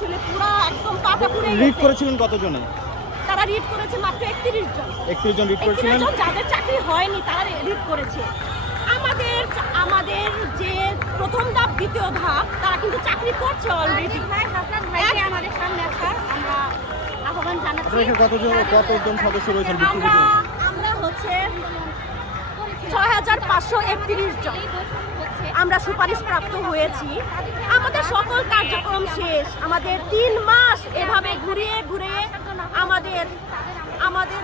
আসলে পুরো একদম পাতা পুড়ে রিড করেছিলেন কতজনে? তারা রিড করেছে মাত্র একত্রিশ জন। একত্রিশ জন রিড করেছিলেন? যাদের চাকরি হয়নি তারা রিড করেছে। আমাদের আমাদের যে প্রথম ধাপ দ্বিতীয় ধাপ তারা কিন্তু চাকরি করছে অলরেডি ভাই হাসান ভাইকে আমাদের সামনে আসা আমরা আহ্বান জানাচ্ছি। কতজন কতজন সদস্য রয়েছেন? আমরা হাজার পাঁচশো একত্রিশ জন। আমরা সুপারিশ প্রাপ্ত হয়েছি। আমাদের সকল কার্যক্রম শেষ। আমাদের তিন মাস এভাবে ঘুরিয়ে ঘুরিয়ে আমাদের আমাদের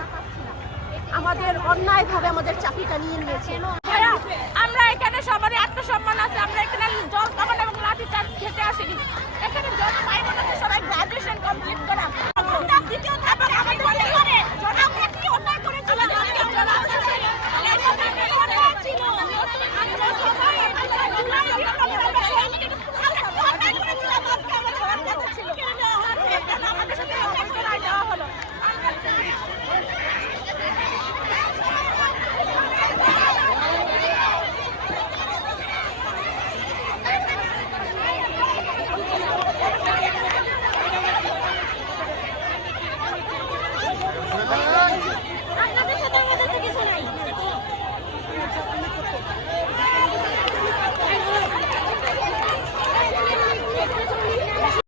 আমাদের অন্যায়ভাবে আমাদের চাকরিটা নিয়ে নিয়েছে। আমরা এখানে সবারই আত্মসম্মান আছে